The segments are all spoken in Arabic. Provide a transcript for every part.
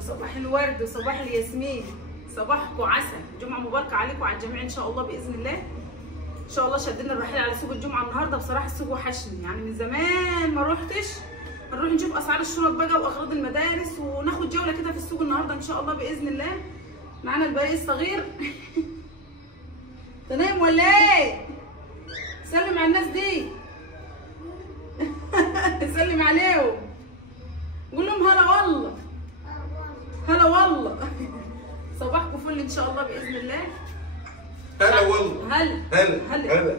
صباح الورد وصباح الياسمين، صباحكم عسل. جمعه مباركه عليكم وعلى الجميع ان شاء الله باذن الله. ان شاء الله شدينا الرحيل على سوق الجمعه النهارده. بصراحه السوق وحشني، يعني من زمان ما روحتش. هنروح نشوف اسعار الشنط بقى واغراض المدارس وناخد جوله كده في السوق النهارده ان شاء الله باذن الله. معانا البريء الصغير. انت نايم ولا ايه؟ سلم على الناس دي. سلم عليهم، قول لهم هلا والله. هلا والله. صباحكم فل ان شاء الله باذن الله. هلا والله. هلا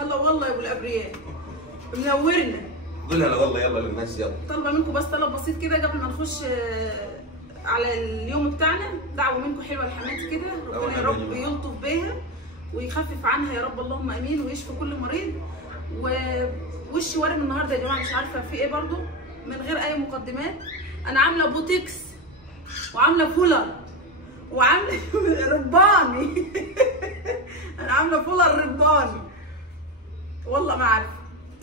هلا والله يا ابو الابرياء، منورنا. قول هلا والله يلا للناس يلا. طالبه منكم بس طلب بسيط كده قبل ما نخش على اليوم بتاعنا. دعوه منكم حلوه لحماتي كده، ربنا يا رب يلطف بيها ويخفف عنها يا رب، اللهم امين، ويشفي كل مريض. ووشي وارم النهارده يا جماعه، مش عارفه في ايه برضو. من غير اي مقدمات، انا عامله بوتكس وعامله فولر وعامله رباني. انا عامله فولر رباني والله ما عارفه.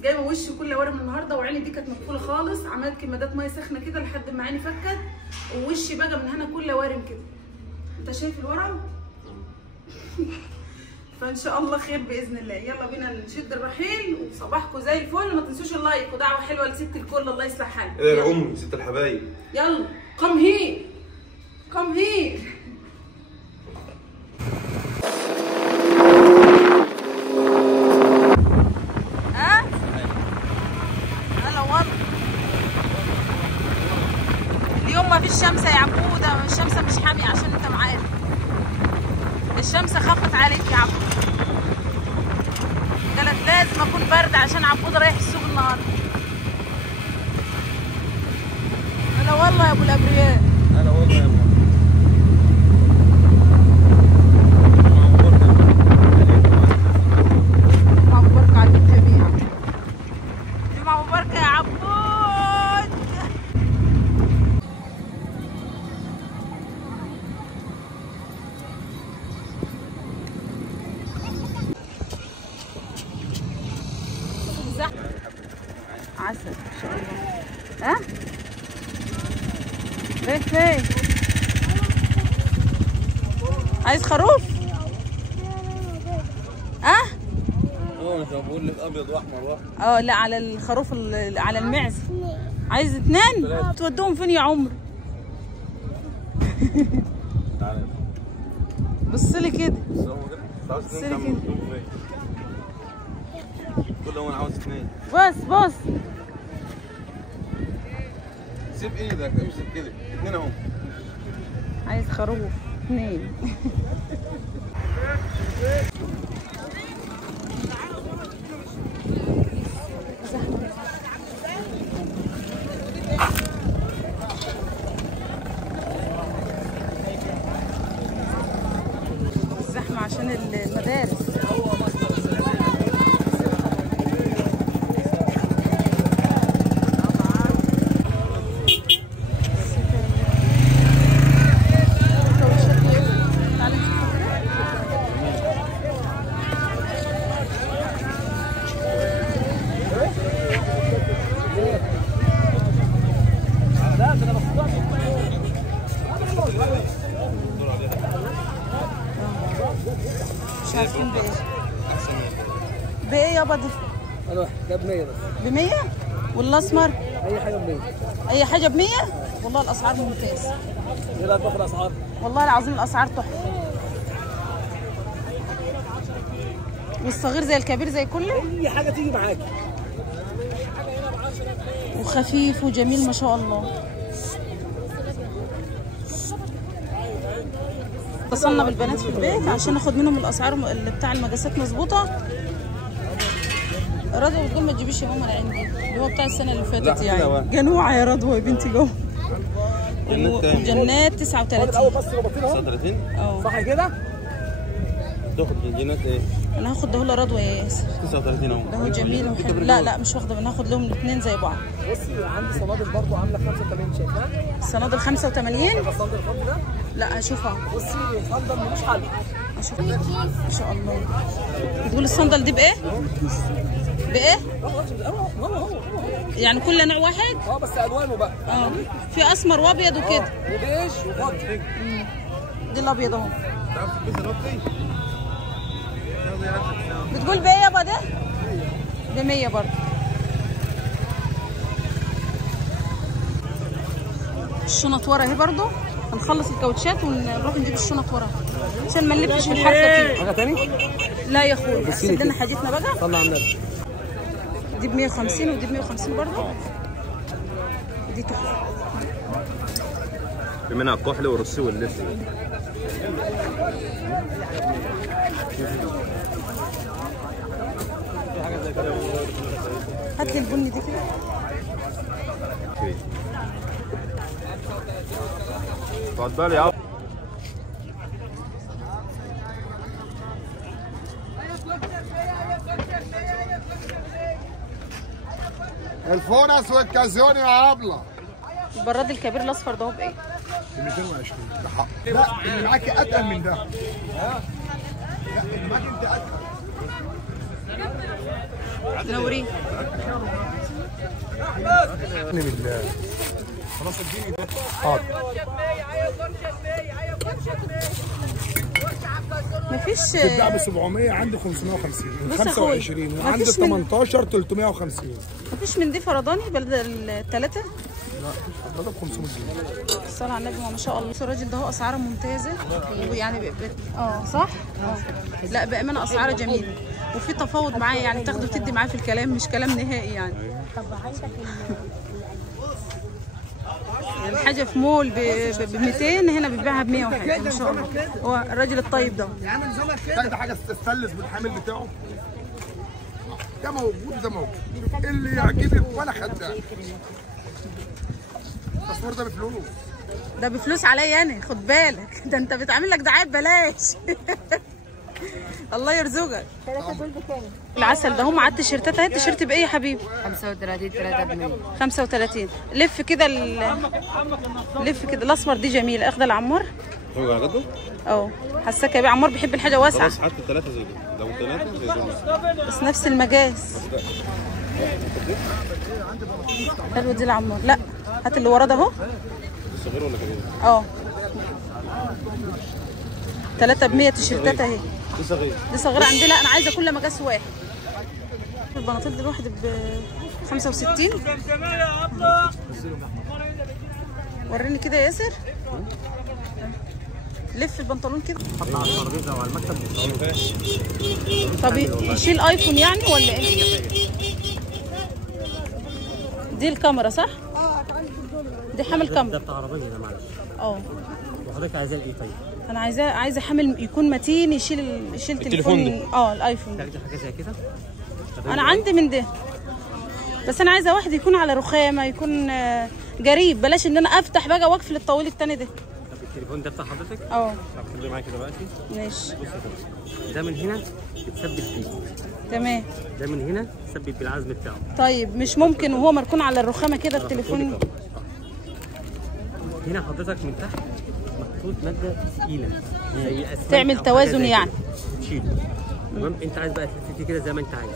جايبه وشي كله ورم النهارده، وعيني دي كانت مقفوله خالص. عملت كمادات ميه سخنه كده لحد ما عيني فكت، ووشي بقى من هنا كله وارم كده. انت شايف الورم؟ فان شاء الله خير باذن الله. يلا بينا نشد الرحيل، وصباحكم زي الفل. ما تنسوش اللايك ودعوه حلوه لست الكل، الله يصلح حالك. ايه يا امي ست الحبايب، يلا قم هير قم هير. هلا والله. اليوم ما فيش شمس يا عبوده، الشمس مش حاميه عشان انت معانا. الشمس خفت عليك يا عبود، قالت لازم اكون برد عشان عبود رايح السوق النهارده. هلا والله يا ابو الابرياء. هلا والله يا ابو جمعة مباركة على الجميع. جمعة مباركة يا عبود. عسل ان شاء الله. ها؟ رايح فين؟ عايز خروف؟ ها؟ مش بقول لك ابيض واحمر واحمر. لا، على الخروف على المعزه. عايز 2؟ تودوهم فين يا عمر؟ تعالى بص لي كده. بص لي كده. قول له انا عاوز 2. بص سيب ايدك، امسك كده 2 اهم. عايز خروف 2. الزحمة عشان المدارس. مش عارفين بايه. بايه يابا دي؟ انا ده ب 100 بس. ب 100؟ والاسمر؟ اي حاجه ب 100. اي حاجه ب 100؟ والله الاسعار ممتازه. ايه رايك في الاسعار؟ والله العظيم الاسعار تحفه. والصغير زي الكبير زي كله؟ اي حاجه تيجي معاك. وخفيف وجميل ما شاء الله. اتصلنا بالبنات في البيت عشان ناخد منهم الاسعار اللي بتاع المقاسات مظبوطه. رضوى بتقول ما تجيبيش يا ماما لعندي، اللي هو بتاع السنه اللي فاتت يعني. جنوعه يا رضوى يا بنتي جوه. وجنات 39. 39؟ صح كده؟ تاخد جنات ايه؟ انا هاخد ده لرضوى يا ياسر. 39 اهو. ده هو جميل وحلو. لا مش واخده، انا هاخد لهم الاثنين زي بعض. بصي عندي صنادل برضو عامله 85، شايفها؟ الصنادل 85؟ الصندل الفضي ده؟ لا اشوفها. بصي صندل ملوش حل. اشوف ما شاء الله. بتقول الصندل دي بايه؟ بايه؟ يعني كل نوع واحد؟ بس الوانه بقى. في اسمر وابيض وكده. وبيج وفضي. دي الابيض اهو. بتقول بايه يابا ده؟ ب 100 برضه. الشنط ورا اهي برضه. هنخلص الكاوتشات ونروح نجيب الشنط ورا عشان ما نلفش في الحركه كتير. حاجه تاني؟ لا يا اخويا، سدنا حاجتنا بقى. صلى على النبي. دي ب 150 ودي ب 150 برضه. دي تحفه. في منها الكحل والرصي واللسه. هات لي البني دي كده. اتفضلي يا الفونس والكازيوني يا ابله. البراد الكبير الاصفر ده هو بايه؟ ب 220. لا اللي معاكي اتقل من ده. لا اللي معاكي انت اتقل. نورين. بالله. خلاص اديني ده. حاضر. مفيش. بتتباع ب 700 عندي 550 من 25 وعندي 18 350. مفيش من دي فرداني بدل الثلاثه؟ لا ده ب 500 جنيه. الصلاة على النبي ما شاء الله. الراجل ده هو اسعاره ممتازه ويعني صح؟ لا بامانه اسعاره جميله وفي تفاوض معاه، يعني تاخده وتدي معاه في الكلام، مش كلام نهائي يعني. الحاجه في مول ب 200 هنا بتبيعها ب 100 وحاجه ما شاء الله. هو الراجل الطيب ده. ده حاجه تستلز بالحامل بتاعه. ده موجود ده موجود. اللي يعجبك ولا خدام. التصوير ده بفلوس. ده بفلوس عليا انا، خد بالك. ده انت بتعمل لك دعايه ببلاش. الله يرزقك. العسل ده هم على التيشيرتات اهي. التيشيرت بايه يا حبيبي؟ 35 3 ب 100. 35. لف كده لف كده. الاصفر دي جميله. اخد العمار. هو على قده؟ حساك يا عمار بيحب الحاجه واسعه. خلاص حتى 3 زي دي. لو 3 زي دول بس نفس المقاس. حلو دي العمار. لا هات اللي ورا ده اهو. صغير ولا كبير؟ 3 ب 100 تيشيرتات اهي. دي صغير. دي صغيره عندي. لا انا عايزه كل مقاس واحد. البناطيل دي الواحده ب 65. وريني كده يا ياسر. لف البنطلون كده. حط على الترابيزه وعلى المكتب. طب يشيل ايفون يعني ولا ايه؟ دي الكاميرا صح؟ دي حامل كاميرا. ده بتاع عربيه ده معلش. وحضرتك عايزاه ايه طيب؟ انا عايزه حامل يكون متين يشيل تليفون. الايفون. تاخدي حاجه زي كده؟ انا عندي من ده بس انا عايزه واحد يكون على رخامه، يكون قريب. بلاش ان انا افتح بقى واقفل الطويل التاني ده. طب التليفون ده بتاع حضرتك؟ طب خليه معايا كده دلوقتي. ماشي. ده من هنا بتثبت فيه. تمام. ده من هنا تثبت بالعزم بتاعه. طيب مش ممكن وهو مركون على الرخامه كده التليفون؟ هنا حضرتك من تحت محطوط ماده ثقيله زي اسمنت تعمل أو توازن حاجة يعني. تشيله. تمام. انت عايز بقى تلف كده زي ما انت عايز.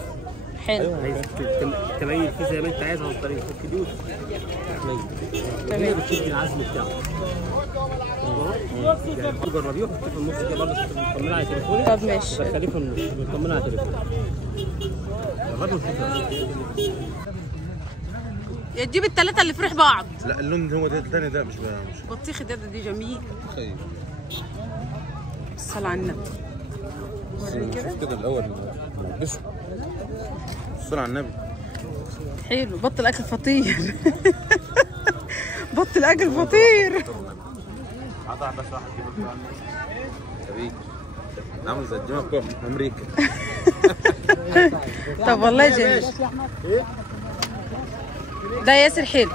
حلو. عايز تميل فيه زي ما انت عايز عن طريق الكدود. تمام. بتشيل العزم بتاعه. يعني جربيه وحطيه في النص كده برضه تطمني على تليفونك. طب ماشي. خليه في النص تطمني على تليفونك. يا تجيب الثلاثه اللي في ريح بعض. لا اللون اللي هو ده الثاني ده مش بطيخ ده دي جميل. خير. الصلاة على النبي. وريني كده. كده الاول نلبسه. الصلاة على النبي. حلو. بطل اكل فطير. بطل اكل فطير. قطع بس واحد كده. عامل زي الجماعه بتوع امريكا. طب والله جميل. ده ياسر حلو.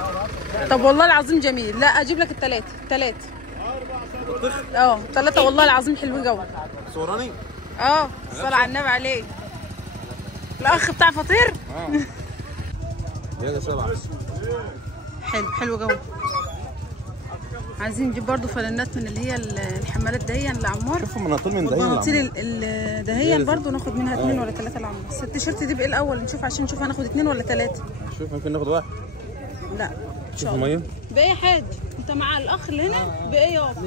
طب والله العظيم جميل. لا اجيب لك الثلاثه. 3 والله العظيم حلوين قوي. صوراني؟ الصلاة على النبي عليه. الاخ بتاع فطير. يا ده 7. حلو قوي. عايزين نجيب برضو فانلات من اللي هي الحمالات دهيا لعمار. شوفوا مناطيل من دهيا والبناطيل دهيا برضو ناخد منها 2 ولا 3 لعمار. بس التيشيرت دي بايه الاول نشوف عشان نشوف هناخد 2 ولا 3. شوف ممكن ناخد واحد. لا شوف الميه بايه يا حاج؟ انت مع الاخ اللي هنا بايه يابا؟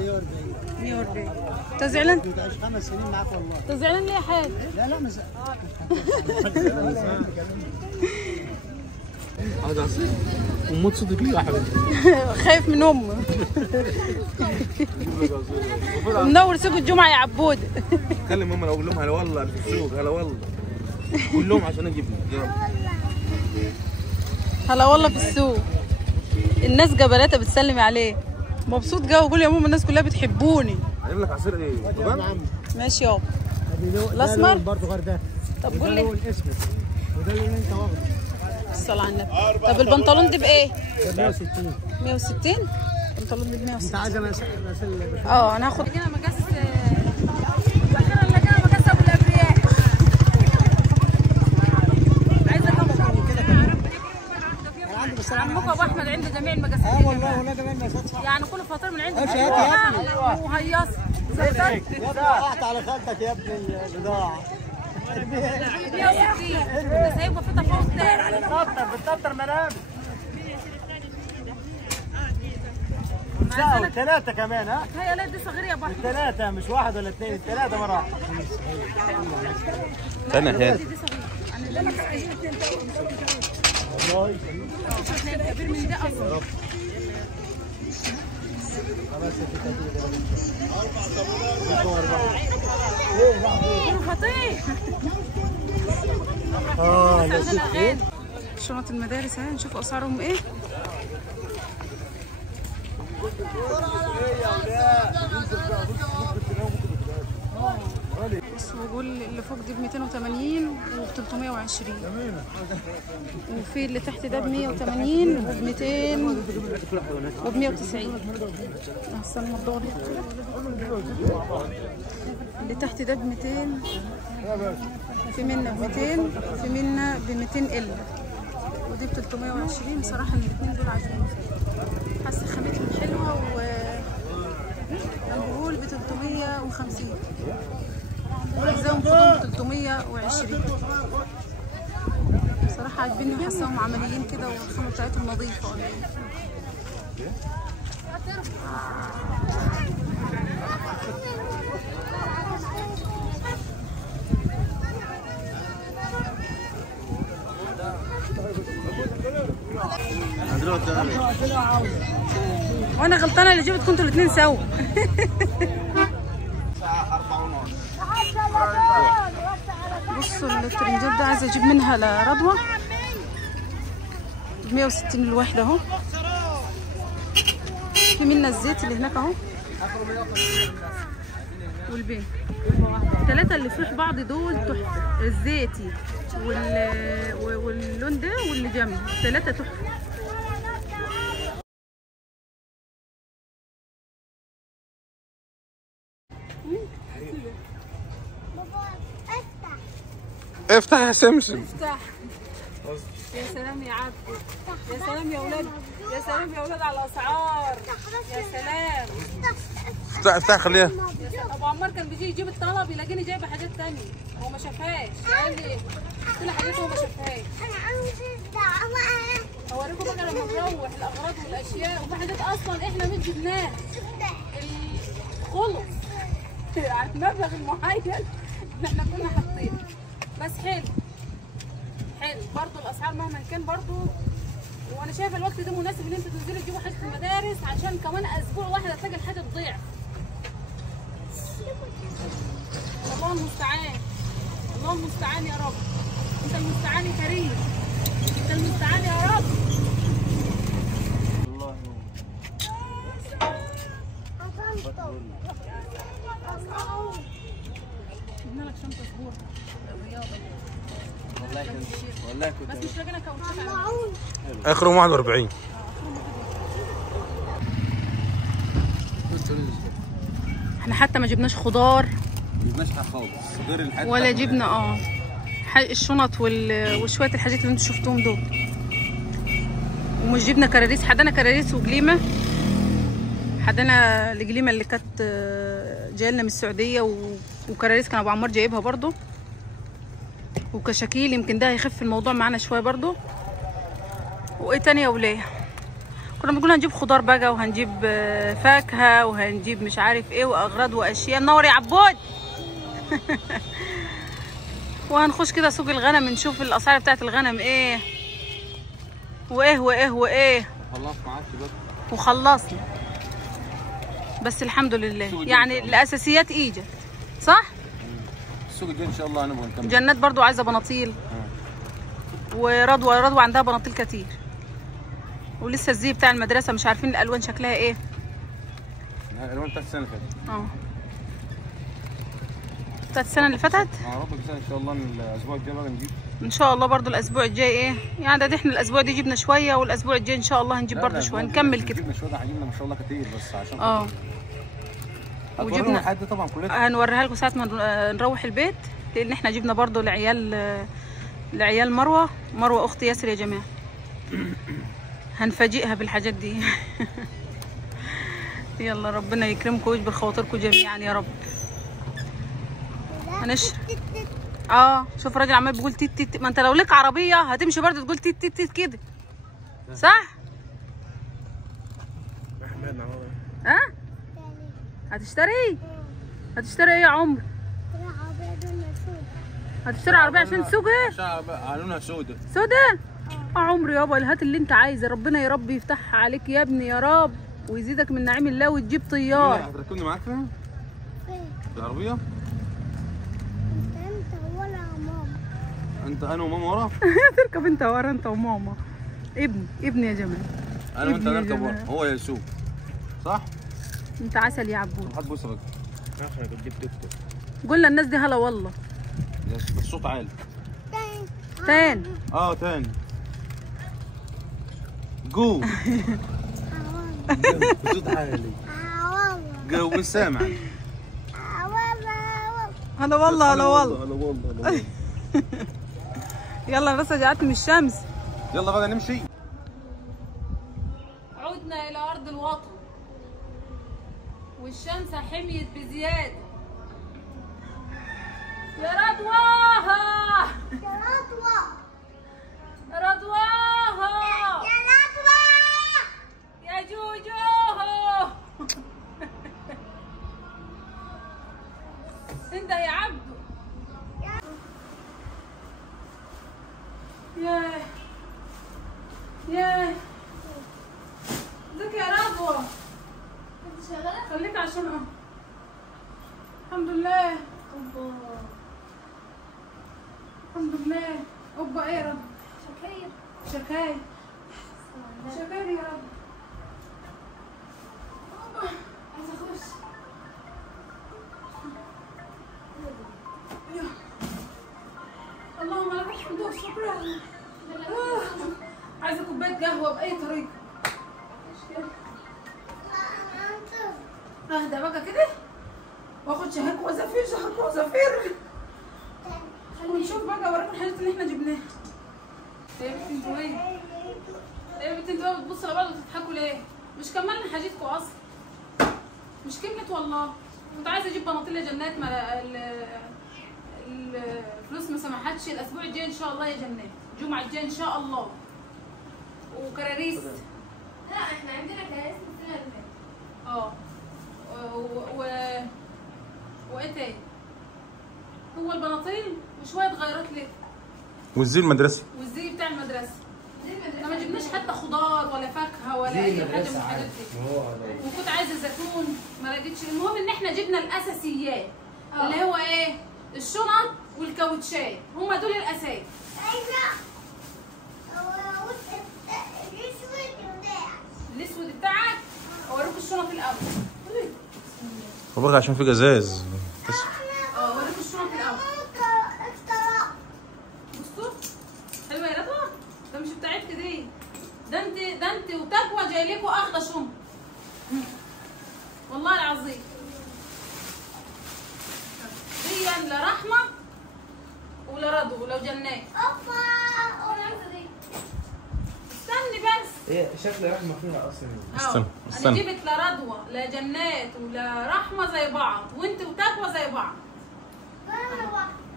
140. انت زعلان؟ 5 سنين معاك والله. انت زعلان ليه يا حاج؟ لا مش هذا عصير اموت صدق ليه يا حبيبي. خايف من امه. منور سوق الجمعه يا عبود. كلم ماما اقول لهم هلا والله في السوق هلا والله كلهم عشان اجيب لك. هلا والله في السوق. الناس جبلاتها بتسلم عليه. مبسوط جوي ويقول يا ماما الناس كلها بتحبوني. اجيب لك عصير ايه؟ طبعا ماشي يابا. الاسمر برضه غير ده. طب قول لي الاسود وده اللي انت واخده. الصلاة على النبي. طب البنطلون ده بايه؟ 160. 160. البنطلون ده ب 160. انت عايزه مثلا انا هاخد هنا مقاس اخيرا لقينا مقاس ابو الابرياء. عايزه كم عمكم ابو احمد عنده جميع المقاسات. والله ولاد انا صدفه. يعني كل فطير من عنده. وهيص وقعت على خدك يا ابني البضاعه. 160. انت سايبه في تفاوض تاني. بتكتر ملابس. ثلاثة كمان ها؟ هي لا دي صغيرة يا ابو احمد. 3 مش 1 ولا 2 3 مرات. استنى يا حاج. دي صغيرة. انا ده مسكين. والله كبير من ده اصلا. شنط المدارس اهي نشوف اسعارهم ايه. بص بقول اللي فوق دي ب 280 وب 320 وفي اللي تحت ده ب 180 وب 200 وب 190. احسن الموضوع ده. اللي تحت ده ب 200 في منا ب 200 في منا ب 200 الا ودي ب 320. بصراحه الاثنين دول عاجبني. حاسه خامتهم حلوه و بقول ب 350 وحزام خدهم ب 320. بصراحه عاجبني وحاساهم عمليين كده والخامه بتاعتهم نظيفه. وانا غلطانه اللي جبتكم انتوا الاثنين سوا. بصوا الترنجات ده عايزه اجيب منها لرضوى ب 160 الواحده اهو. في منا الزيت اللي هناك اهو والبين 3 اللي في بعض دول تحفه. الزيتي واللون ده واللي جنبه 3 تحفه. افتح يا سمسم. افتح. يا سلام يا عبد. يا سلام يا ولاد. يا سلام يا ولاد على الاسعار. يا سلام. افتح خليها. ابو عمار كان بيجي يجيب الطلب يلاقيني جايبه حاجات ثانيه هو ما شافهاش. قال لي قلت له حاجات هو ما شافهاش. اوريكم بقى لما نروح الاغراض والاشياء وفي حاجات اصلا احنا مش جبناها. خلص على المبلغ المعين اللي احنا كنا حاطينه. بس حلو برضه الاسعار مهما كان برضه. وانا شايفه الوقت ده مناسب ان انتوا تنزلوا تجيبوا حاجه المدارس عشان كمان اسبوع واحد هتلاقي الحاجه تضيع. الله المستعان. الله المستعان يا رب. انت المستعان يا كريم. انت المستعان يا رب. جبنا لك شنطه اسبوع الرياضه. والله كنت بس مش لاقينا كاوتشات. اخرهم 41. احنا حتى ما جبناش خضار. ما جبناش حاجه خالص غير الحاجات ولا جبنا الشنط وشويه الحاجات اللي انتوا شفتوهم دول. ومش جبنا كراريس. حدانا كراريس وجليمه. حدانا الجليمه اللي كانت جايه لنا من السعوديه، وكراريس كان ابو عمار جايبها برضو، وكشاكيل يمكن ده هيخف الموضوع معانا شويه برضو. وايه تاني يا وليه؟ كنا بنقول هنجيب خضار بقى، وهنجيب فاكهه، وهنجيب مش عارف ايه واغراض واشياء. منور يا عبود. وهنخش كده سوق الغنم نشوف الاسعار بتاعت الغنم ايه وايه وايه وايه. خلصنا عادش بقى وخلصنا، بس الحمد لله يعني الاساسيات ايجت صح. السوق الجاي ان شاء الله هنبغى نكمل. جنات برضو عايزه بناطيل، ورضوى عندها بناطيل كتير، ولسه الزي بتاع المدرسه مش عارفين الالوان شكلها ايه. الالوان بتاعت السنه اللي فاتت. بتاعت السنه اللي فاتت. ربك يسهل ان شاء الله الاسبوع الجاي بقى نجيب ان شاء الله برضو الاسبوع الجاي ايه يعني. ده احنا الاسبوع ده جبنا شويه، والاسبوع الجاي ان شاء الله هنجيب برضو شويه نكمل كده. جبنا شويه، جبنا ما شاء الله كتير بس عشان وجبنا حد طبعا كلنا هنوريها لكم ساعه ما نروح البيت، لان احنا جبنا برضو لعيال مروه اخت ياسر يا جماعه. هنفاجئها بالحاجات دي. يلا ربنا يكرمكم ويجبر خواطركم جميعا يا رب. هنشرب. شوف الراجل عمال بيقول تيت تيت. ما انت لو لك عربيه هتمشي برضه تقول تيت تيت تيت كده صح؟ هتشتري ايه يا عمر؟ هتشتري عربيه عشان تسوقها؟ عشان لونها سودا. عمري يابا هات اللي انت عايزه، ربنا يا رب يفتحها عليك يا ابني يا رب، ويزيدك من نعيم الله وتجيب طيار. هتركبني معاك فين؟ في العربيه؟ انت ولا ماما؟ انت انا وماما ورا؟ تركب انت ورا انت وماما. ابني يا جمال. انا وانت نركب ورا، هو يسوق صح؟ انت عسل يا عبود. حد بص بقى. انا كنت جبت توك. قول للناس دي هلا والله. بس الصوت عالي. تاني. تاني. جو. الصوت عالي. جو سامع. هلا والله. يلا بس رجعت من الشمس. يلا بقى نمشي. عدنا الى ارض الوطن، والشمس حميت بزياده. يا رضواها يا جوجو. انت يا عبدو. ياه ازيك يا رضوى؟ انت شغاله؟ خليك عشان الحمد لله. الحمد لله. اوبا ايه يا رب؟ شكاير يا رب. عايزه اخش. اللهم لك الحمد والشكر. عايزه كوبايه قهوه باي طريقه. اهدى بقى كده واخد شهاق وزفير ونشوف بقى وراكم الحاجات اللي احنا جبناها. يا بنتي انتوا ايه؟ يا بنتي انتوا بتبصوا لبعض وتضحكوا ليه؟ مش كملنا حاجتكم اصلا. مش كملت والله. كنت عايزه اجيب بناطيل يا جنات، ما الفلوس ما سمحتش. الاسبوع الجاي ان شاء الله يا جنات، الجمعه الجايه ان شاء الله. وكراريس. لا احنا عندنا كراريس السنه اللي فاتت. وايه تاني؟ هو البناطيل وشويه غيرات ليه. والزي المدرسي. والزي بتاع المدرسه. احنا ما جبناش حتى خضار ولا فاكهه ولا اي حاجه من الحاجات دي. وكنت عايزه زيتون ما لقيتش. المهم ان احنا جبنا الاساسيات اللي هو ايه؟ الشنط والكاوتشات، هم دول الاساس. الاسود بتاعك اوريكم الشنط الاول. وبرضه عشان في جزاز. اوريكم الشنط الاول. بصوا حلوه يا رضوى. ده مش بتاعتك دي، ده انت وتقوى جاي لكم اخده شنط والله العظيم. دي لرحمه ولرضوى ولو جنات. استني بس. هي شكل رحمه فيها اصلا. استنى استنى. انا جبت لا رضوى لا جنات ولا رحمه زي بعض، وانت وتقوى زي بعض.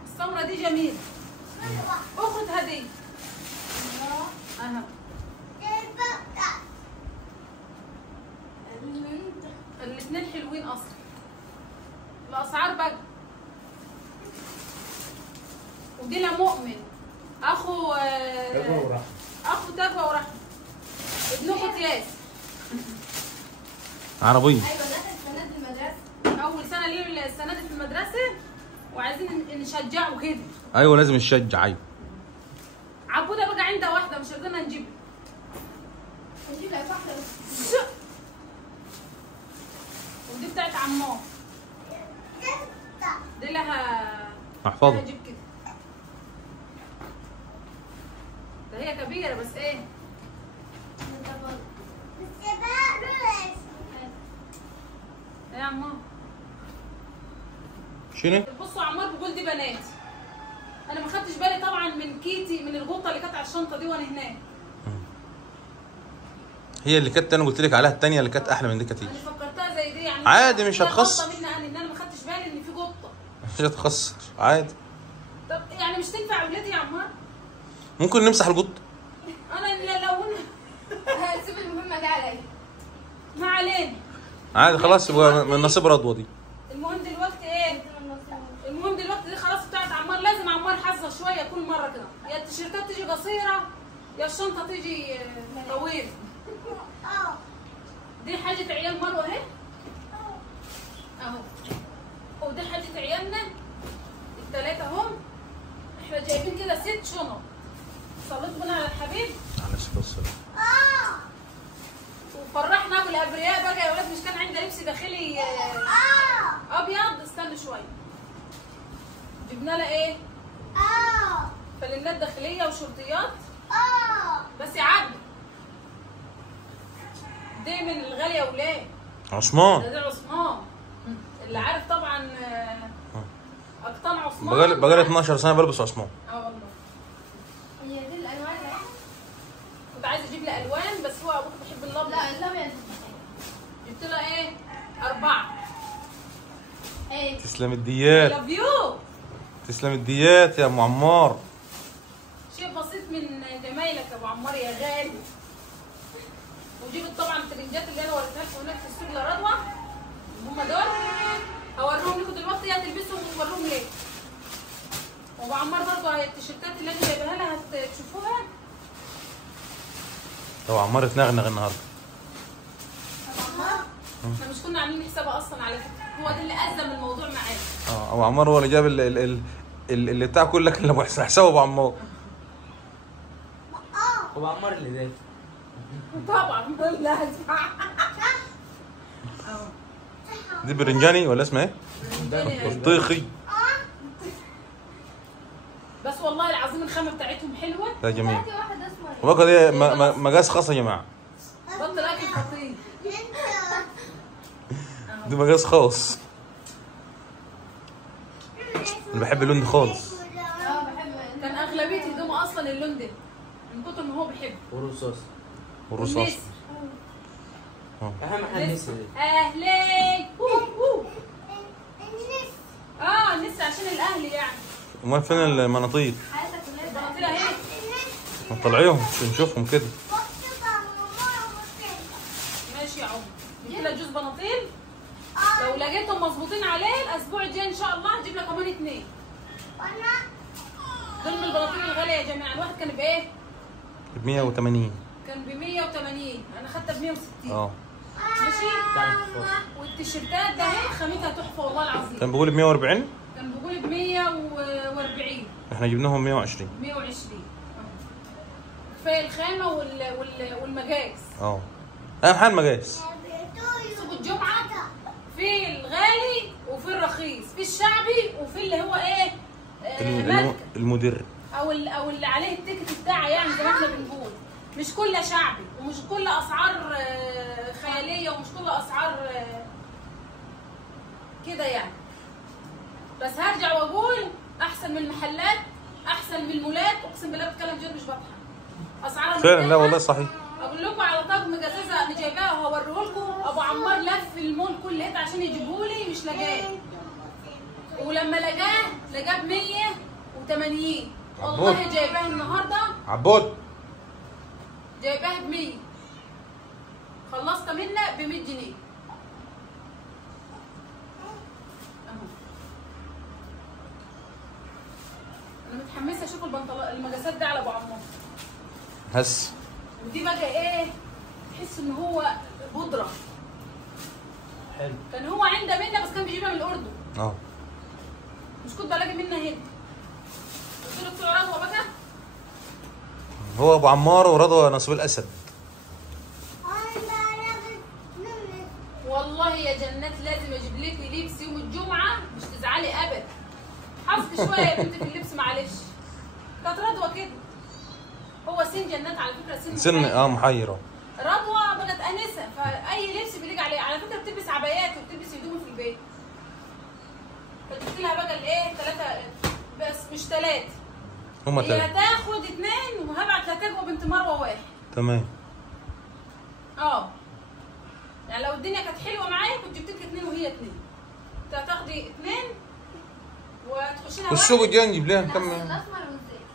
السمره دي جميله. اخد هديه. اها الاثنين حلوين اصلا. الاسعار بقى. ودي لمؤمن اخو اخو تقوى ورحمه ابن اخت ياس. عربيه. ايوه داخل السنه دي المدرسه. اول سنه ليه السنه دي في المدرسه، وعايزين نشجعه كده. ايوه لازم نشجع. ايوه عبوده بقى عندها واحده مش قدرنا نجيبها. هنجيب لك واحده بس. ودي بتاعت عمار. دي لها احفظها. جيب كده. ده هي كبيره بس ايه؟ ايه يا عمار؟ شنو؟ بصوا عمار بيقول دي بناتي. انا ما خدتش بالي طبعا من كيتي، من الغطه اللي كانت على الشنطه دي وانا هناك. هي اللي كانت انا قلت لك عليها الثانيه اللي كانت احلى من دي كتير. انا فكرتها زي دي يعني. عادي مش هي هتخسر. غلطة مني انا ان انا ما خدتش بالي ان في قطه. مش هتخسر عادي. طب يعني مش تنفع اولادي يا عمار؟ ممكن نمسح القط. انا لو انا سيب المهمه دي عليا. ما علينا. عادي خلاص يبقى من نصيب رضوى دي. المهم دلوقتي ايه؟ المهم دلوقتي دي خلاص بتاعت عمار. لازم عمار حظه شويه كل مره كده، يا التيشيرتات تيجي قصيره يا الشنطه تيجي طويله. دي حاجه عيال مروه اهي اهو، ودي حاجه عيالنا الثلاثه هم. احنا جايبين كده 6 شنط. صليت بنا على الحبيب على الصلاه. وفرحنا بالابرياء بقى يا ولاد. مش كان عندنا لبس داخلي ابيض؟ استنى شويه. جبنا لها ايه؟ فانيلات داخليه وشورتيات. بس يا عبد دي من الغاليه يا ولاد. عثمان. ده عثمان اللي عارف طبعا. اقطان عثمان. بقالي 12 سنه بلبس عثمان. والله. هي دي الالوان اللي كنت عايزه اجيب لها الوان بس هو ابوك بيحب الابيض. لا الابيض. جبت لها ايه؟ 4. ايه تسلم الديات. لاف يو. تسلم الديات يا ام عمار. شيء بسيط من جمايلك يا ابو عمار يا غالي. وجبت طبعا الترنجات اللي انا وريتها لكم هناك في السوق لرضوى. هم دول هوريهم لكم دلوقتي هتلبسهم ونوريهم ليه. وابو عمار برضه هي التيشيرتات اللي انا جايبها لها هتشوفوها. طب عمار اتنغنغ النهارده. احنا مش كنا عاملين حسابها اصلا على فكره. هو ده اللي ازم الموضوع معانا. ابو عمار هو اللي جاب اللي بتاع كلك اللي ابو حساب ابو عمار. هو عمار اللي دايق. طبعا لازم. دي برنجاني ولا اسمها ايه؟ بطيخي. بس والله العظيم الخامه بتاعتهم حلوه. ده جميل. هاتي واحد اسمر. الباقه دي مقاس خاص يا جماعه. بطل اكل خطير. دي مقاس خاص. انا بحب اللون ده خالص. بحب. كان اغلبيه هدومه اصلا اللون ده من كتر ما هو بيحبه. والرصاص. والرصاص. والنسر. اهم حاجه النسر دي. اهلي. النسر عشان الاهلي يعني. امال فين المناطيد؟ حياتك كلها البناطيل اهي. نطلعيهم نشوفهم كده. ماشي يا عمر. جبت لك جوز بناطيل. لو لقيتهم مظبوطين عليه الاسبوع الجاي ان شاء الله هجيب لك كمان 2. دول من البناطيل الغاليه يا جماعه. الواحد كان بايه؟ ب 180. كان ب 180. انا خدتها ب 160. تعرف ماشي. الفصل. والتيشيرتات ده اهي خامتها تحفه والله العظيم. كان بيقول ب 140. كان بيقول ب 140. احنا جبناهم 120. 120. كفايه الخامه والمقاس. اهم حاجه المقاس. سوق الجمعه في الغالي وفي الرخيص، في الشعبي وفي اللي هو ايه؟ ماركة. المدر. او اللي عليه التيكت بتاعه يعني زي ما احنا بنقول. مش كل شعبي ومش كل اسعار خياليه ومش كل اسعار كده يعني. بس هرجع واقول احسن من المحلات، احسن من المولات. اقسم بالله بتكلم جد مش بضحك. اسعارها فعلا لا والله صحيح. اقول لكم على طقم جزازه انا جايباه وهوريه لكم. ابو عمار لف المول كل حته عشان يجيبوا لي مش لاقاه، ولما لقاه ب 180. والله جايباه النهارده عبود جايباه ب 100، خلصت منه ب 100 جنيه. اهو انا متحمسه اشوف المجاسات دي على ابو عمار. هس ودي بقى ايه، تحس ان هو بودره. حلو. كان هو عنده منه بس كان بيجيبها من الاردن. مش كنت بلاقي منه هنا. قلت له بتوع رضوى بقى. هو ابو عمار ورضوى نصيب الاسد. والله يا جنات لازم اجيب لك لبس يوم الجمعه مش تزعلي ابدا. حظك شويه يا بنتي في اللبس معلش. كانت رضوى كده. هو سن جنات على فكره سن محيره. رضوى بقت انسه فاي لبس بيليق عليها. على فكره بتلبس عبايات وبتلبس هدوم في البيت. فجبت لها بقى الايه 3 بس مش 3. هما 3. هي هتاخد 2 وهبعت لتجوى بنت مروه 1. تمام. يعني لو الدنيا كانت حلوه معايا كنت جبت لك 2 وهي 2. انت هتاخدي 2 وتخشي لها والسوق الجاي نجيب لها كم. الاسمر والزيت.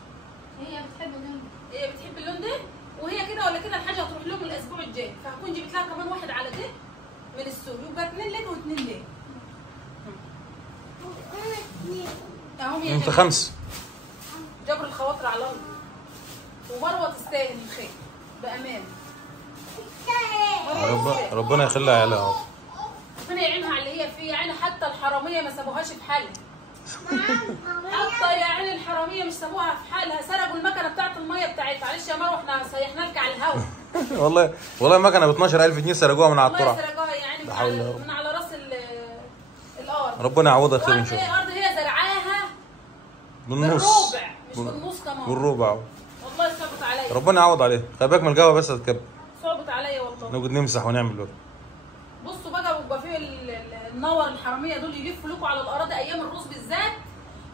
هي بتحب اللون ده. هي بتحب اللون ده وهي كده ولا كده الحاجه هتروح لهم الاسبوع الجاي، فهكون جبت لها كمان 1 على ده من السوق، يبقى 2 لك و2 لك. اهم يا انت 5. جبر الخواطر على الله. ومروه تستاهل الخير بامان. ربنا يخليها عيالها. ربنا يعينها على اللي هي فيه. يعني حتى الحراميه ما سابوهاش في حالها. حتى يا عين الحراميه مش سابوها في حالها. سرقوا المكنه بتاعت الميه بتاعتها. معلش يا مروه احنا سيحنا لك على الهوا. والله مكنه ب 12000 جنيه سرقوها من على الترع. والله سرقوها يعني من على راس الارض. ربنا يعوضها خير ان شاء الله. الارض هي زرعاها بالنص. بالربع مش بالنص كمان. بالربع. والله صعبت عليا. ربنا يعوض عليها. خلي بالك من القهوه بس هتكب. صعبت عليا والله. نقعد نمسح ونعمل له. بصوا بقى بيبقى في النور الحراميه دول يلفوا لكم على الاراضي ايام الرز بالذات،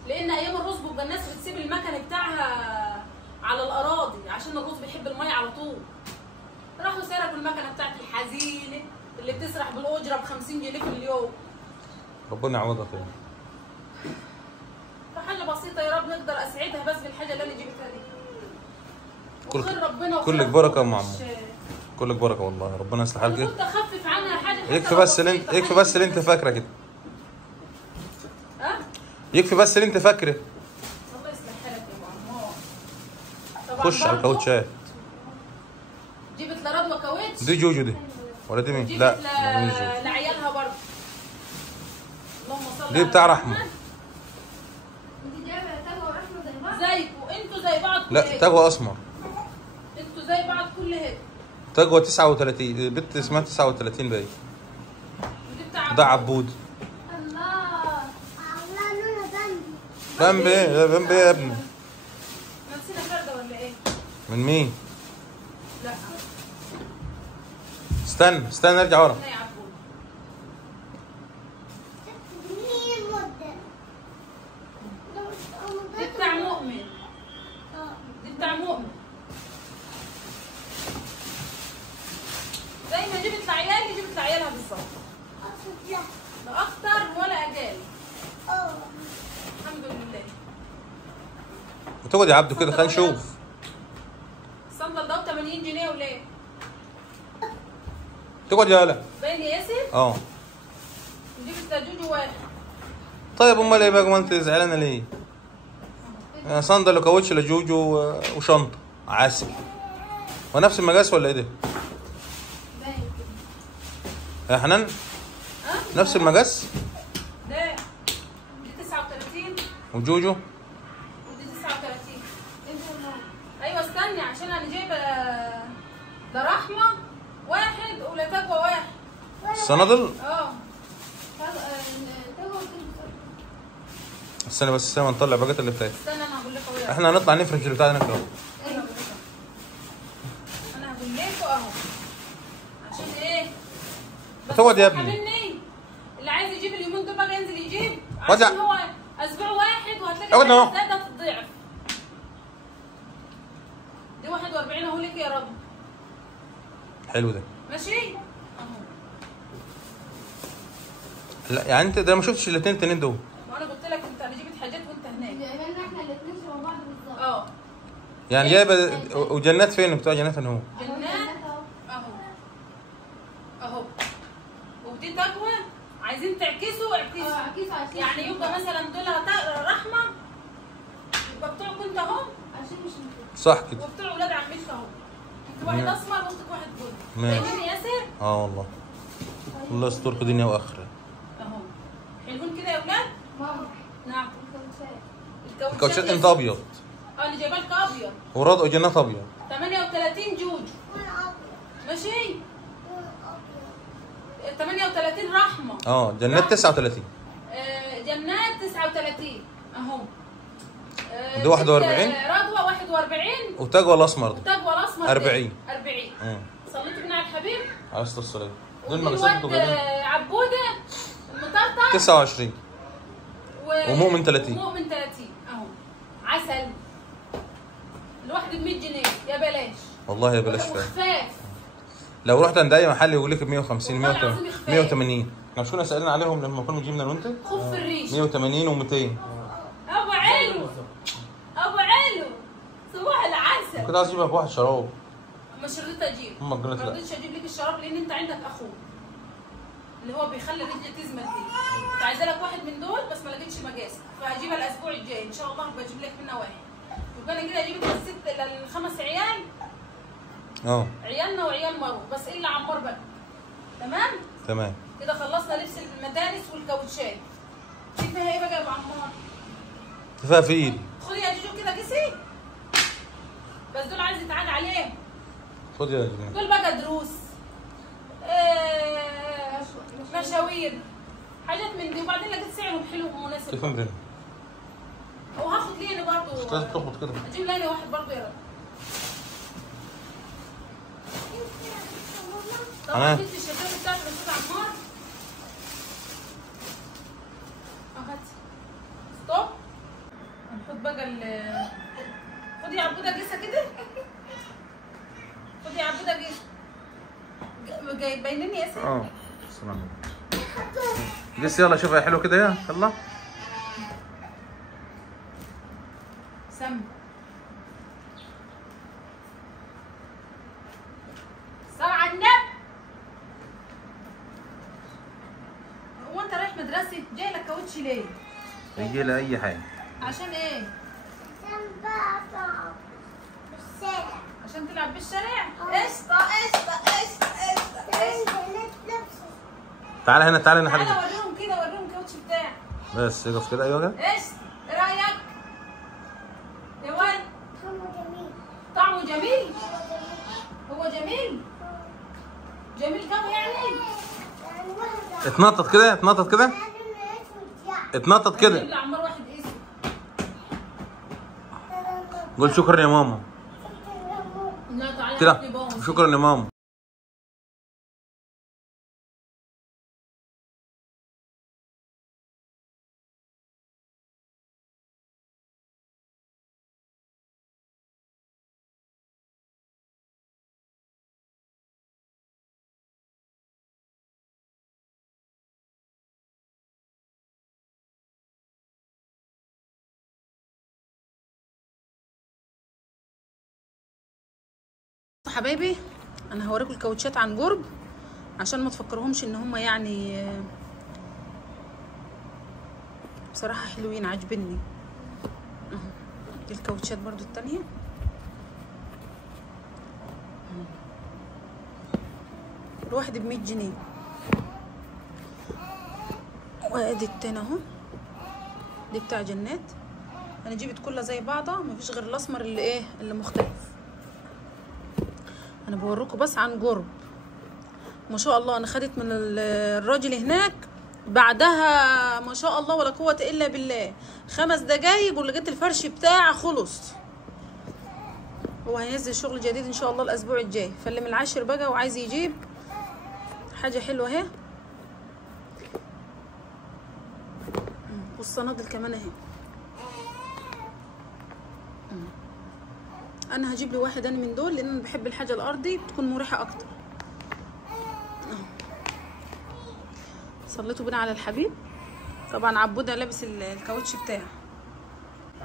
لان ايام الرز بيبقى الناس بتسيب المكن بتاعها على الاراضي عشان الرز بيحب الميه على طول. راحوا سرقوا المكنه بتاعت الحزينه اللي بتسرح بالاجره ب 50 جنيه في اليوم. ربنا يعوضها خير. فحاجه بسيطه يا رب نقدر اسعدها بس بالحاجه اللي انا جبتها دي. وخير ربنا وخير كلك بركه يا ام عمو. كلك بركه والله. ربنا يصلح حالك. كنت اخفف عنها حاجه. يكفي بس اللي انت فاكره كده. يكفي بس اللي انت فاكره. الله يصلح حالك يا ابو عمار. خش على الكاوتشات. جبت لرضوى كاوتش. دي جوجو دي ولا دي مين؟ لا لعيالها برضه. اللهم صل. دي بتاع رحمه. انت جايبه تجوى ورحمه زي بعض. زيكوا انتوا زي بعض. لا تجوى اسمر. انتوا زي بعض كل هيك. تجوى 39 بنت اسمها 39 باين. ودي بتاع ده عبود. الله لونها بامبي ايه؟ بامبي ايه يا ابني؟ نسينا فرده ولا ايه؟ من مين؟ لا استنى ارجع ورا. لا يا عبود. دي بتاع مؤمن. دي بتاع مؤمن. زي ما جبت لعيالي جبت لعيالها بالظبط. لا اكتر ولا اقل. الحمد لله. وتقعد يا عبدو كده خلينا نشوف. الصندل ده ب 80 جنيه وليه؟ تقعد يا هلا. باين يا ياسر؟ جبت لجوجو 1. طيب امال ايه بقى ما انت زعلانه ليه؟ صندل وكاوتش لجوجو وشنطه عسل. ونفس المقاس ولا ايه ده؟ باين يا حنان؟ نفس المقاس؟ ده دي 39 وجوجو؟ ودي 39. ايوه استني عشان انا جايبه لرحمه 1 ولتجوى 1. الصنادل؟ تجوى استنى بس نطلع بقية اللي بتاعي. استنى انا هقول لك اهو. احنا هنطلع نفرش اللي بتاعنا كده. انا هقول لكم اهو عشان ايه؟ هتقعد يا ابني. مني اللي عايز يجيب اليومين دول بقى ينزل يجيب وزع. عشان هو اسبوع واحد وهتلاقي اقعد اهو. زادت الضعف. دي 41 اهو ليك يا رب. حلو ده. ماشي اهو. لا يعني انت ده ما شفتش الاثنين التانيين دول. وانا قلت لك انت انا جبت حاجات وانت هناك. جايبين احنا الاثنين شبه بعض بالظبط. اه يعني جايبه وجنات فين؟ بتوع جنات اهو. جنات اهو اهو. ودي تقوى عايزين تعكسوا اعكسوا. عكيسه عشان يعني يبقى مثلا دول رحمه يبقى بتوعكم انت اهو عشان مش مكتوب. صح كده. وبتوع ولاد عمتك اهو. انت واحد اسمر واختك واحد بني. ماشي. فاهمين يا ياسر؟ اه والله. الله يستركم دنيا واخره. اهو. حلوين كده يا ولاد؟ ماما نعم. الكاوتشات. الكاوتشات انت ابيض اه اللي جايبه لك ابيض. وراد جنات ابيض. 38 جوج. ماشي؟ 38 رحمه. اه جنات 39. جنات 39 اهو. دي 41. رضوى 41. وتقوى الاسمر ده وتقوى الاسمر 40. 40. صليت بنا على الحبيب. على الصلاه. دول ودي المقاسات الواد بتوع عبوده المطرطر 29 ومؤمن 30. ومؤمن 30 اهو. عسل. الواحد ب 100 جنيه يا بلاش. والله يا بلاش فعلا. وخفاف. لو رحت عند اي محل يقول لك ب 150 والله العظيم يخفاف. 180. احنا مش كنا سالنا عليهم لما كنا جبنا انا وانت؟ خف الريش. 180 و200. ابو علو ابو علو صباح العسل. كنت عايز اجيب لك واحد شراب. مش رضيت اجيب. امك قالت ما لا. رضيتش اجيب لك الشراب لان انت عندك اخوه اللي هو بيخلي رجلي تزمت دي. كنت عايزه لك واحد من دول بس ما لقيتش مقاسك فهجيبها الاسبوع الجاي ان شاء الله بجيب لك منها واحد. يبقى انا كده اجيب للخمس عيال. اه عيالنا وعيال مروه بس الا عمار بقى. تمام؟ تمام. كده خلصنا لبس المدارس والكاوتشات. دي فيها ايه بقى يا ابو عمار؟ فيها فيل. خدي يا جوجو كده كيسي. بس دول عايز يتعاد عليهم. خد يا جماعه. دول بقى دروس. مشاوير. حاجات من دي وبعدين لقيت سعرهم حلو ومناسب. كيف انت؟ وهاخد لي انا برضه. مش لازم تخبط كده. اجيب لي انا واحد برضه يا رب. طبعا جبت الشاشات بتاعت الاستاذ عمار. هات. ستوب. هنحط بقى خدي يا عبوده جيسه كده. خدي يا عبوده جيسه. باينين يا سيدي. اه السلام عليكم. لسه يلا شوفها حلو كده يا يلا. سم. صل على النبي. هو انت رايح مدرسه جاي لك كاوتشي ليه؟ يجي لها اي حاجه. عشان ايه؟ عشان تلعب بالشارع؟ قشطه قشطه قشطه قشطه قشطه. تعالى هنا تعالى هنا تعالى حبيبي. وريهم كده وريهم الكاوتش بتاعك. بس اقف كده ايوه كده. قشطه. ايه رايك؟ يا ولد طعمه جميل؟ هو جميل؟ جميل قوي يعني؟ اتنطط كده اتنطط كده. اتنطط جيب كده. لي عمار واحد اسود. قول شكرا يا ماما. لا تعالى كده هات لي بون. شكرا يا ماما. حبايبي انا هوريكم الكاوتشات عن قرب عشان ما تفكرهمش ان هم يعني بصراحه حلوين عاجبني. دي الكاوتشات برضو التانية. الواحد ب 100 جنيه. وادي التاني اهو. دي بتاع جنات. انا جبت كلها زي بعضها مفيش غير الاسمر اللي ايه اللي مختلف. انا بوريكم بس عن قرب. ما شاء الله انا خدت من الراجل هناك بعدها ما شاء الله ولا قوه الا بالله 5 دقايق ولقيت الفرش بتاعه خلص. هو هينزل شغل جديد ان شاء الله الاسبوع الجاي. فاللي من العاشر بقى وعايز يجيب حاجه حلوه اهي. والصنادل كمان اهي. انا هجيب لي واحد انا من دول لان انا بحب الحاجه الارضي بتكون مريحه اكتر. صليتوا بينا على الحبيب. طبعا عبودة لابس الكاوتش بتاعه.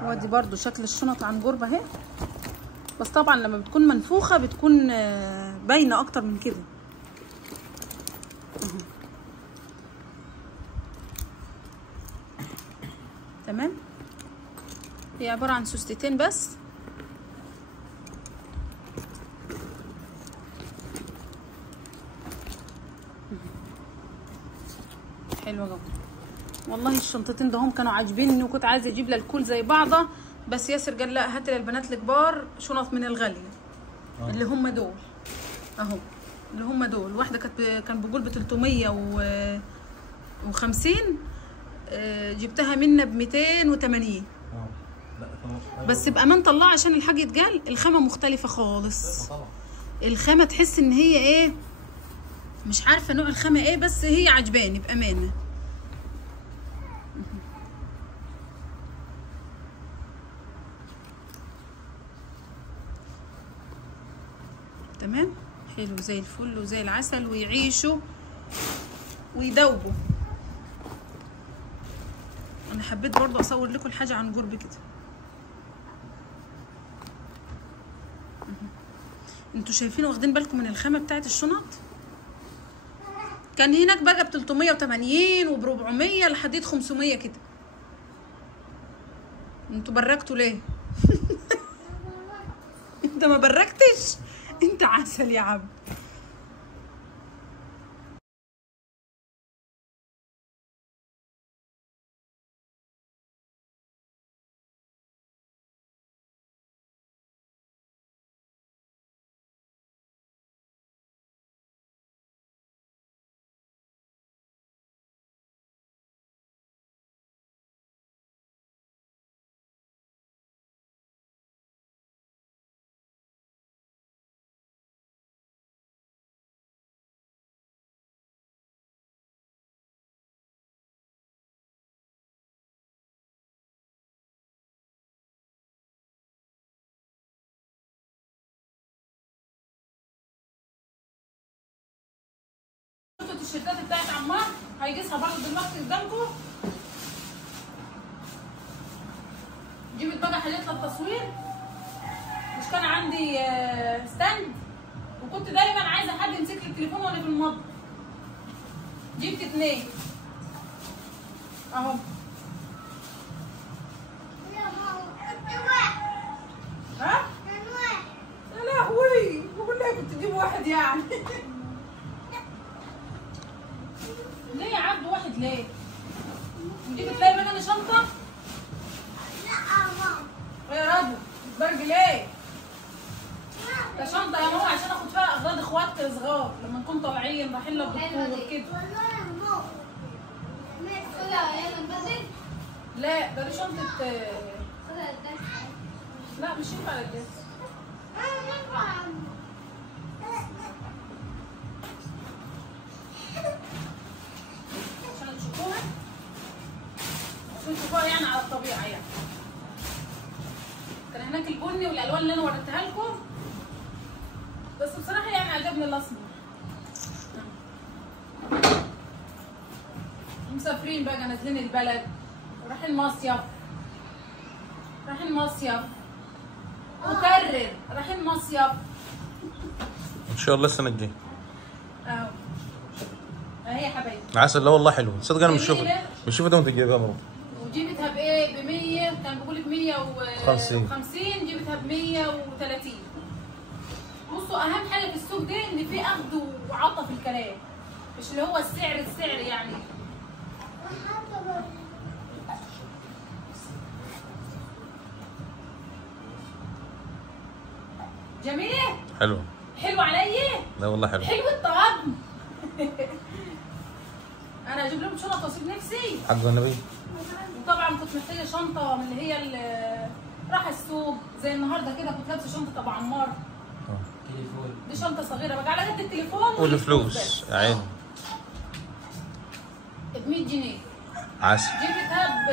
وادي برضو شكل الشنط عن قرب اهي، بس طبعا لما بتكون منفوخه بتكون باينه اكتر من كده. تمام. هي عباره عن سوستتين بس. حلوه جدا والله. الشنطتين ده هم كانوا عاجبيني وكنت عايزه اجيب للكل زي بعضها، بس ياسر قال لا هاتي للبنات الكبار شنط من الغاليه. اللي هم دول اهو، اللي هم دول. واحده كان بيقول ب 350 جبتها منا ب 280. بس بامان طلع عشان الحاجه يتقال الخامه مختلفه خالص. الخامه تحس ان هي ايه، مش عارفه نوع الخامه ايه، بس هي عجباني بامانه. تمام. حلو زي الفل وزي العسل، ويعيشوا ويدوبوا. انا حبيت برضو اصور لكم الحاجه عن قرب كده. انتوا شايفين واخدين بالكم من الخامه بتاعت الشنط؟ كان هناك بقى ب 380 وب 400 لحد 500 كده. انتوا بركتوا ليه؟ انت ما بركتش؟ انت عسل يا عم. التيشيرتات بتاعت عمار هيقيسها برضه دلوقتي قدامكم. جبت بقى حاجات للتصوير. مش كان عندي ستاند، وكنت دايما عايزه حد يمسك لي التليفون وانا في المطبخ. جبت 2 اهو. ها؟ يا لهوي، بقول لها كنت تجيب واحد يعني. ليه يا عبد واحد ليه؟ ودي بتلاقي بقى انا شنطه؟ لا يا رضوى بتبرجي ليه؟ ده شنطه يا ماما عشان اخد فيها اغراض اخوات صغار لما نكون طالعين رايحين للدكتور كده. لا ده دي شنطه. لا مش ينفع للجهاز. عشان تشوفوها يعني على الطبيعه يعني. كان هناك البني والالوان اللي انا وريتها لكم، بس بصراحه يعني عجبني الاسمر. مسافرين بقى نازلين البلد، رايحين مصيف، رايحين مصيف، مكرر رايحين مصيف ان شاء الله السنه الجايه. اهو اهي يا حبايبي. عسل. لا والله حلو، تصدق انا مش شوفها ده وانت جايبها برضه. وجيبتها بايه؟ ب 100. كان بيقول لك 150، جيبتها ب 130. بصوا اهم حاجه في السوق ده ان في اخذ وعطا في الكلام، مش اللي هو السعر يعني. جميله؟ حلو. حلو عليا؟ لا والله حلو. حلو الطقم. انا اجيب لهم شنط واسيب نفسي حق النبي. وطبعا كنت محتاجه شنطه من اللي هي اللي راح السوق زي النهارده كده. كنت لابسه شنطه ابو عمار. دي شنطه صغيره بقى على قد التليفون والفلوس يا عيني. ب 100 جنيه. عسل. جبتها ب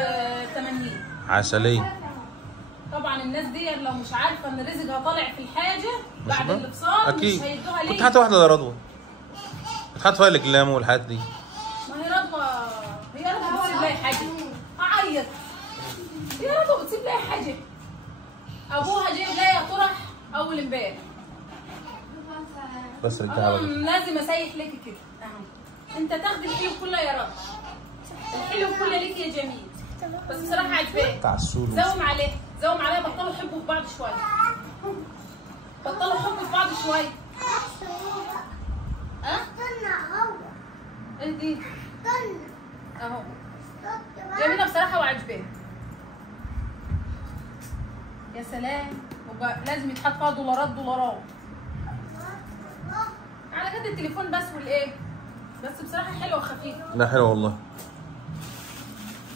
80. عسلية. طبعا الناس دي لو مش عارفه ان رزقها طالع في الحاجه بعد الابصار مش هيدوها ليه. كنت هات واحده يا رضوى، كنت هات فيها الاقلام والحاجات دي. ما هي رضوى بتعيط يا رضوى، بتسيب لها حاجه. ابوها جايب لها طرح اول امبارح. بس رجعها بقى. لازم اسيح لك كده اهو. انت تاخدي الحلو كله يا رضوى، الحلو كله ليك يا جميل. بس بصراحه عجباني. تعسول. زوم عليها زوم عليها، بطلوا يحبوا في بعض شويه. بطلوا حب في بعض شويه. ها؟ ايه دي؟ اهو جميله بصراحه وعجباني. يا سلام، لازم يتحط فيها دولارات على قد التليفون بس والايه، بس بصراحه حلوه وخفيفه. لا حلوه والله.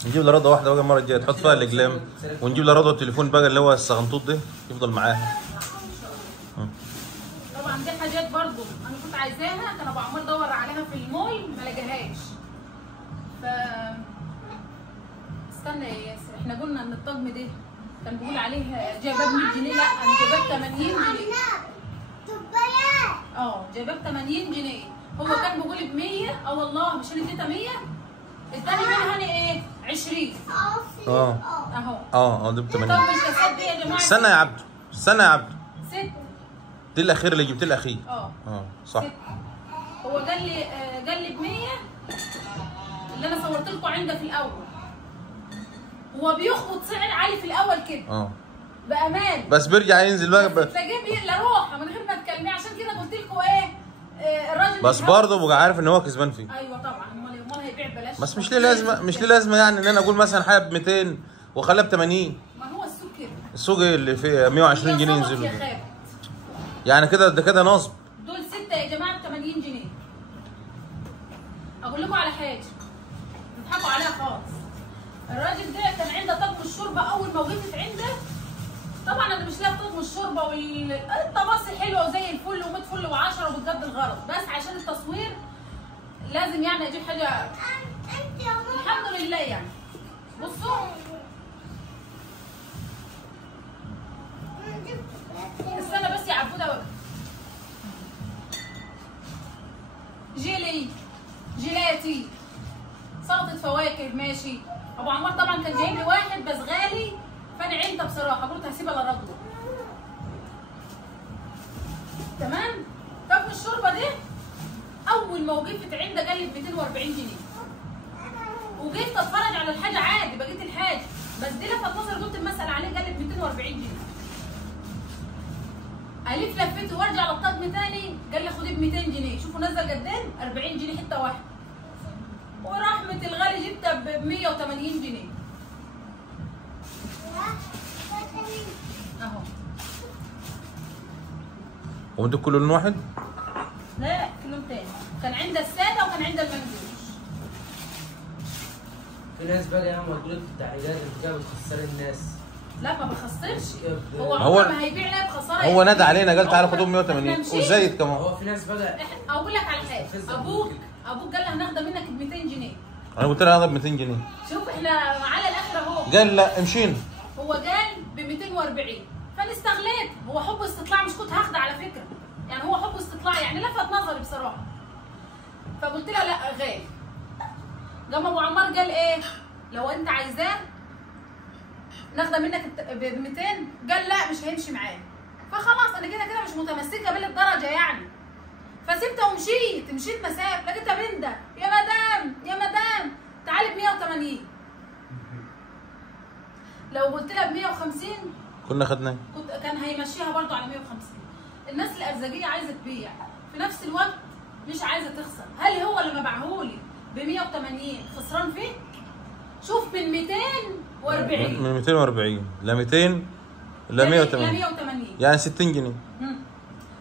نجيب لها رضا واحده بقى المره الجايه تحط فيها الاقلام، ونجيب لها رضا التليفون بقى اللي هو الصغنطوط ده يفضل معاها. طبعا دي حاجات برضو انا كنت عايزاها، كان ابو عمار دور عليها في المول ما لقاهاش. ف استنى يا ياسر، احنا قلنا ان الطقم ده كان بيقول عليه جايباه ب 100 جنيه، لا انا جايباه ب 80 جنيه. جايباه ب 80 جنيه. هو كان بيقول ب 100. والله مش انا اديتها 100، اداني منها انا ايه 20 اهو. دي ب 80. طب الكاسات دي يا جماعه، استنى يا عبده، استنى يا عبده. 6 دي الاخير اللي جبت الاخير. صح. 6. هو قال لي ب 100 اللي انا صورت لكم عنده في الاول. هو بيخبط سعر عالي في الاول كده بامان، بس بيرجع ينزل بقى. تجيب لا روح من غير ما تكلميه. عشان كده قلت لكم ايه، الراجل بس برضه بقى عارف ان هو كسبان فيه. ايوه طبعا، امال هيبيع ببلاش. بس مش ليه لازمه يعني ان انا اقول مثلا حاجه ب 200 واخليها ب 80. ما هو السوق كده، السوق اللي فيه 120 جنيه ينزلوا يعني كده، ده كده نصب. دول 6 يا جماعه ب 80 جنيه. اقول لكم على حاجه تضحكوا عليها خالص. الراجل ده كان عنده طقم الشوربه اول ما وقفت عنده. طبعا انا مش لاقي طقم الشوربه والطباس حلوه وزي الفل و100 فل و10 وبتقضي الغرض، بس عشان التصوير لازم يعني اجيب حاجه. الحمد لله يعني. بصوا استنى بس يا عبوده بقى. جيلاتي سلطه فواكه ماشي. ابو عمار طبعا كان جايب لي واحد بس غالي، فانا عينت بصراحه قلت هسيبها للراجل. تمام. طب الشوربه دي اول ما وقفت عنده قال لي ب 240 جنيه. وجيت اتفرج على الحاجه عادي، بقيت الحاجه بس دي لفت نظري، قلت المساله عليه قال لي ب 240 جنيه. الف لفيت وارجع على الطقم تاني قال لي خديه ب 200 جنيه. شوفوا نزل قد ايه، 40 جنيه حته واحده. ورحمه الغالي جبتها ب 180 جنيه اهو. هو ده كله لون واحد؟ لا في لون تاني، كان عنده الساده وكان عنده المنزوج. في ناس بقى يا عم ودول التعيينات انت كده بتخسري الناس. لا ما بخسرش، هو عمره ما هيبيع لها بخساره. هو نادى علينا قال تعالى خدهم 180 وزايد كمان. هو في ناس بقى اقول لك على حاجه، ابوك قال لي هناخدها منك ب 200 جنيه. انا قلت له هاخدها ب 200 جنيه. شوف احنا على الاخر اهو. قال لا امشينا. هو قال ب 240 فانا استغليت. هو حب استطلاع، مش كنت هاخدها على فكره يعني، هو حب استطلاع يعني، لفت نظري بصراحه. فقلت لها لا غالي. قام ابو عمار قال ايه، لو انت عايزاه ناخدها منك ب 200. قال لا مش هيمشي معايا. فخلاص انا كده مش متمسكه بيه للدرجه يعني. فسبتها ومشيت مسافه، لقيتها بنده يا مدام تعالي ب 180. لو قلت لها ب 150 كنا خدناه، كان هيمشيها برضو على 150. الناس الارزاقيه عايزه تبيع في نفس الوقت مش عايزه تخسر. هل هو لما باعهولي ب 180 خسران فيه؟ شوف من 240 من 240 ل 200 ل 180 يعني 60 جنيه.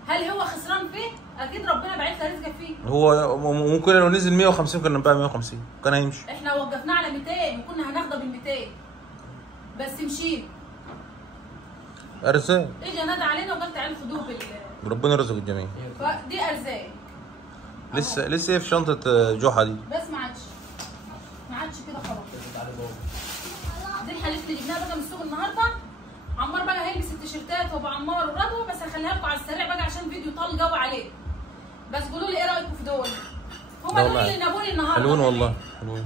هل هو خسران فيه؟ اكيد ربنا باعت له رزقك فيه. هو ممكن لو نزل 150 كنا نبيع 150 كان هيمشي. احنا وقفناه على 200 وكنا هناخده بال 200 بس مشينا. ارزاق. اجى نادى علينا وقال تعالوا خدوه ربنا يرزق الجميع. دي ارزاق. لسه ايه في شنطه جحا دي؟ بس ما عادش كده خلاص. دي الحاجات اللي جبناها بقى من السوق النهارده. عمار بقى هيلبس التيشيرتات وابو عمار والرضوى، بس هخليها لكم على السريع بقى عشان فيديو طال قوي عليه. بس قولوا لي ايه رايكم في دول؟ هما دول اللي نابوني النهارده. حلوين والله حلوين.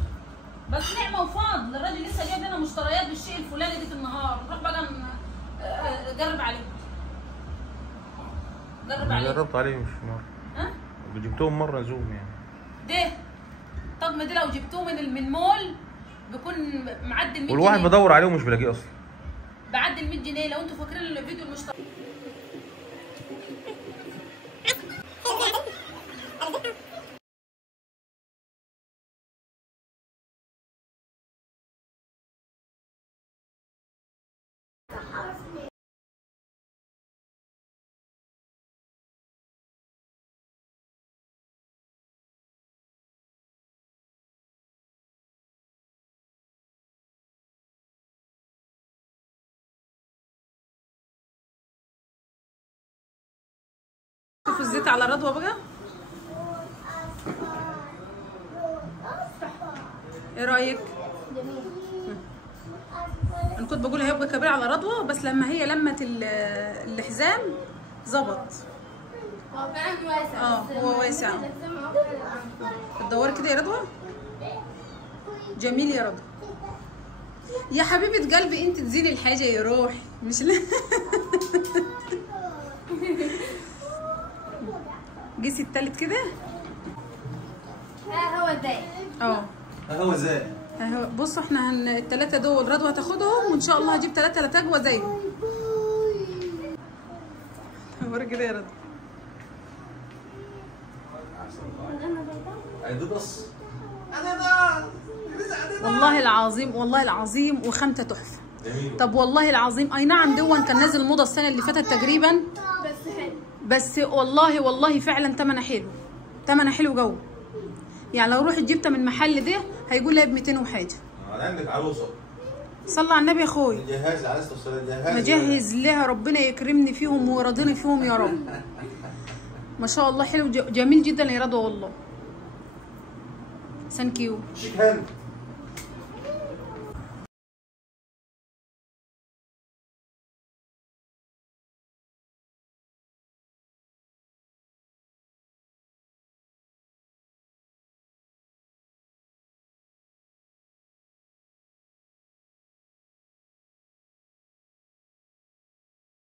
بس نعمه وفضل، الراجل لسه جايب لنا مشتريات بالشيء الفلاني دي في النهار، نروح بقى نجرب عليه. جرب عليه. جربت عليه مش مره. ها؟ جبتهم مره زوم يعني. ده الطقم ده لو جبتوه من مول بيكون معدي ال 100 جنيه. والواحد بدور عليه ومش بلاقيه اصلا. بعدي ال 100 جنيه لو انتوا فاكرين الفيديو المشترك. شوفوا الزيت على رضوى بقى. ايه رايك؟ جميل. انا كنت بقول هيبقى كبير على رضوى، بس لما هي لمت الحزام ظبط. هو فعلا واسع. هو واسع. تدوري كده يا رضوى. جميل يا رضوى. يا حبيبه قلبي انت تزيني الحاجه يا روحي، مش لا. قيسي التالت كده. ها هو زي. هو زي. بصوا احنا التلاتة دول رضوى هتاخدهم، وان شاء الله هجيب 3 لتجوى زيهم. ورا كده يا رضوى. والله العظيم والله العظيم وخامته تحفه. طب والله العظيم اي نعم دون كان نازل موضه السنه اللي فاتت تقريبا، بس حلو. بس والله فعلا ثمنه حلو، ثمنه حلو جو. يعني لو رحت جبتها من محل ده هيقول لها ب 200 وحاجه. عندك عروسه. صلى على النبي يا اخوي. جهز على الصلاه. مجهز لها، ربنا يكرمني فيهم ويرضيني فيهم يا رب. ما شاء الله حلو جميل جدا يا رضوى والله. ثانك يو. شيك هاند.